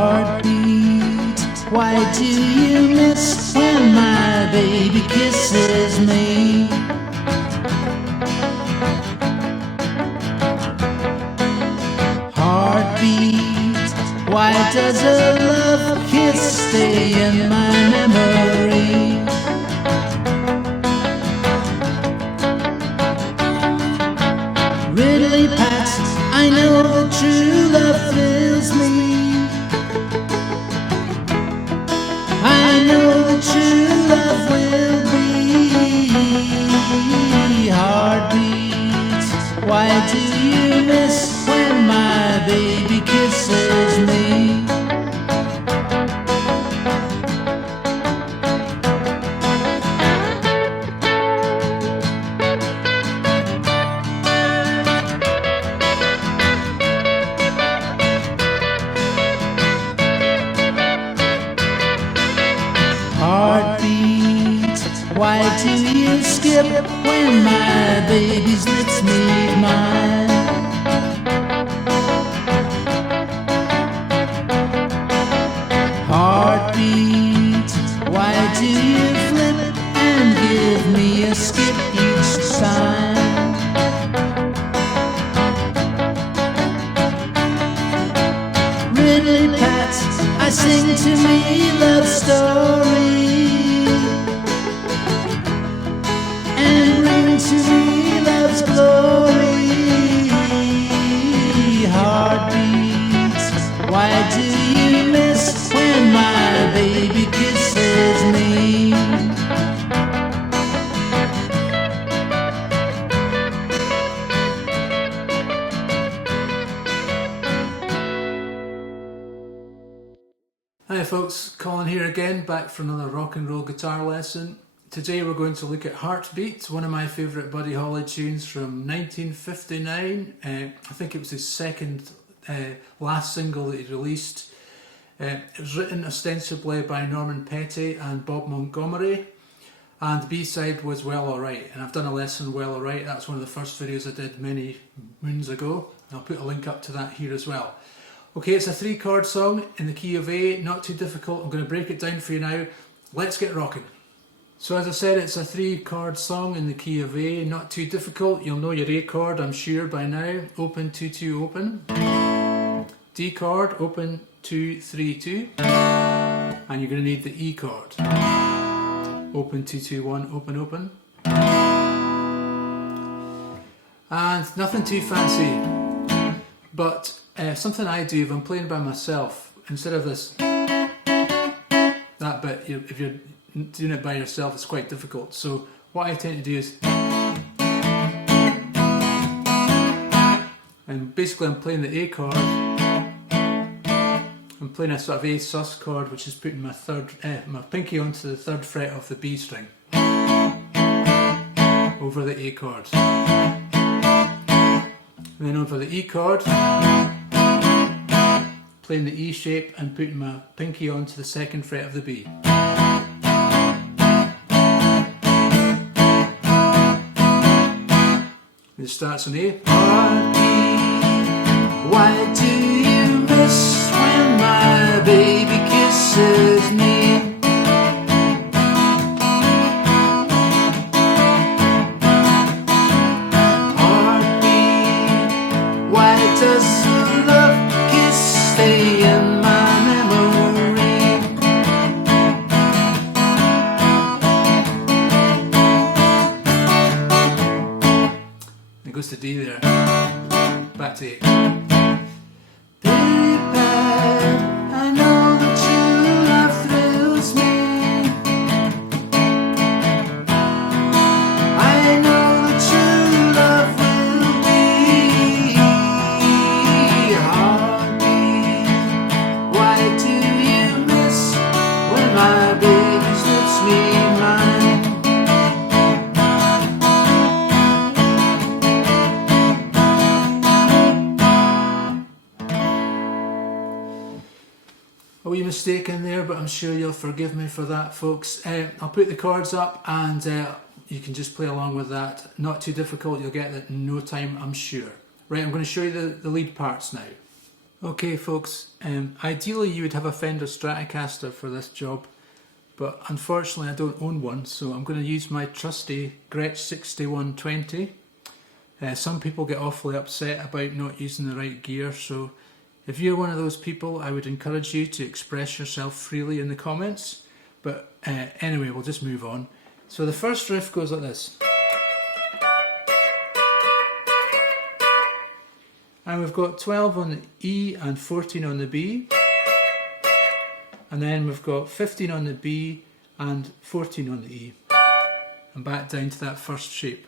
Heartbeat, why do you miss when my baby kisses me? Heartbeat, why does a love kiss stay in my memory? Ridley Pat, I know that true love fills me. I know that true love will be. Heartbeat, why do you miss when my baby kisses me? Heartbeat, why do you skip when my baby's lips meet mine? Heartbeat, why do you flip and give me a skip each time? Ridley Pat, I sing to me love story and bring to me love's glory. Heartbeat, why do you miss when my baby kisses me? Hi folks, Colin here again, back for another rock and roll guitar lesson. Today we're going to look at Heartbeat, one of my favourite Buddy Holly tunes from 1959. I think it was his second last single that he released. It was written ostensibly by Norman Petty and Bob Montgomery, and the B-side was Well Alright, and I've done a lesson Well Alright. That's one of the first videos I did many moons ago. I'll put a link up to that here as well. Okay, it's a 3-chord song in the key of A, not too difficult. I'm going to break it down for you now. Let's get rocking. So as I said, it's a 3-chord song in the key of A, not too difficult. You'll know your A chord, I'm sure, by now. Open, 2-2, open. D chord, open, 2-3-2. And you're going to need the E chord. Open, 2-2-1, open, open. And nothing too fancy, but something I do if I'm playing by myself, instead of this, that bit, if you're doing it by yourself, it's quite difficult. So what I tend to do is, and basically I'm playing the A chord, I'm playing a sort of A sus chord, which is putting my my pinky onto the 3rd fret of the B string, over the A chord, and then over the E chord, playing the E shape and putting my pinky onto the 2nd fret of the B. It starts on A. Heartbeat, why do you miss when my baby kisses me? Heartbeat, why does the love kiss stay in my memory? It goes to D there, back to A. Baby, I know that true love thrills me. I know that true love will be. Heartbeat, why do you miss when my baby's lips meet mine? A wee mistake in there, but I'm sure you'll forgive me for that, folks. I'll put the chords up and you can just play along with that. Not too difficult, you'll get it in no time, I'm sure. Right, I'm going to show you the lead parts now. Okay folks, ideally you would have a Fender Stratocaster for this job, but unfortunately I don't own one, so I'm going to use my trusty Gretsch 6122. Some people get awfully upset about not using the right gear, so if you're one of those people, I would encourage you to express yourself freely in the comments. But anyway, we'll just move on. So the first riff goes like this. And we've got 12 on the E and 14 on the B. And then we've got 15 on the B and 14 on the E. And back down to that first shape.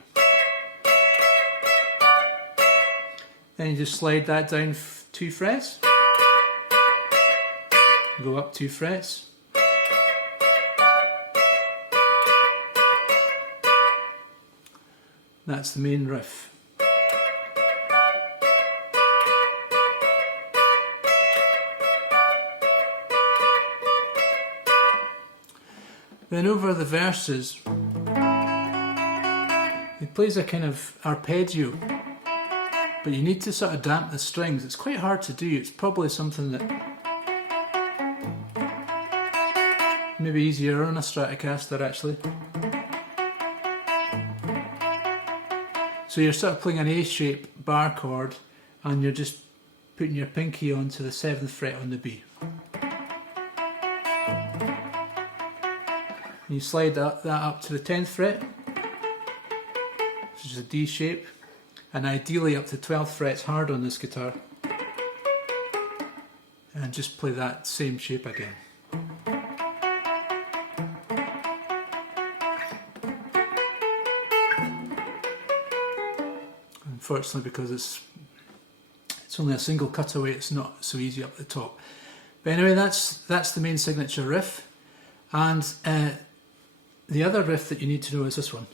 Then you just slide that down 2 frets. Go up 2 frets. That's the main riff. Then over the verses, he plays a kind of arpeggio, but you need to sort of damp the strings. It's quite hard to do. It's probably something that maybe easier on a Stratocaster actually. So you're sort of playing an A-shaped bar chord and you're just putting your pinky onto the 7th fret on the B. You slide that up to the 10th fret, which is a D shape, and ideally up to 12th frets hard on this guitar, and just play that same shape again. Unfortunately, because it's only a single cutaway, it's not so easy up the top. But anyway, that's the main signature riff, and the other riff that you need to know is this one.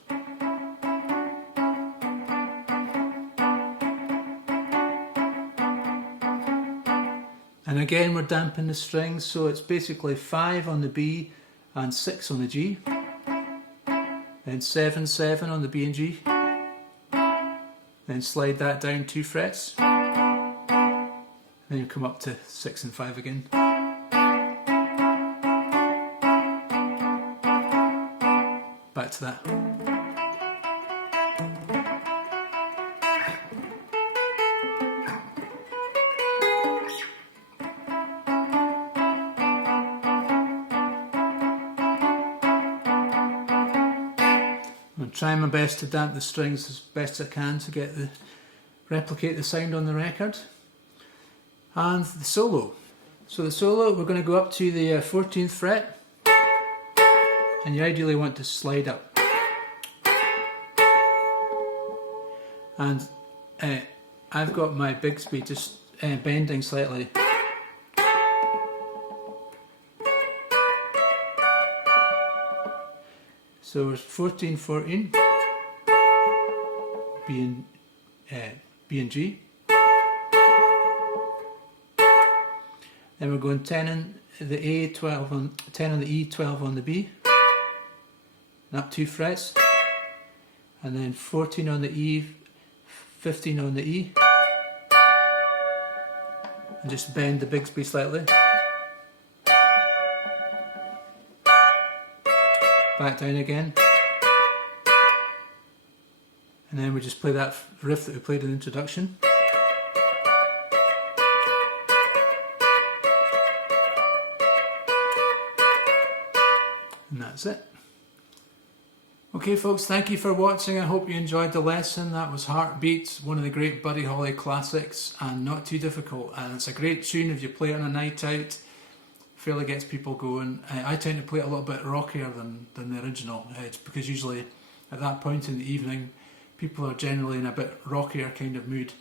And again we're damping the strings, so it's basically 5 on the B and 6 on the G, then 7, 7 on the B and G, then slide that down 2 frets, then you come up to 6 and 5 again. Back to that. I'm trying my best to damp the strings as best I can to replicate the sound on the record. And the solo. So the solo, we're going to go up to the 14th fret. And you ideally want to slide up. And I've got my Bigsby just bending slightly. So it's 14, 14, B and G. Then we're going 10 on the A, 12 on 10 on the E, 12 on the B. And up 2 frets, and then 14 on the E, 15 on the E, and just bend the Bigsby slightly. Back down again, and then we just play that riff that we played in the introduction. And that's it. Okay folks, thank you for watching. I hope you enjoyed the lesson. That was Heartbeat, one of the great Buddy Holly classics, and not too difficult. And it's a great tune if you play it on a night out. Fairly gets people going. I tend to play it a little bit rockier than the original. It's because usually at that point in the evening people are generally in a bit rockier kind of mood.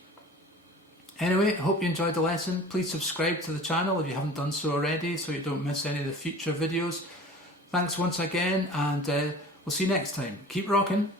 Anyway, I hope you enjoyed the lesson. Please subscribe to the channel if you haven't done so already so you don't miss any of the future videos. Thanks once again, and we'll see you next time. Keep rocking.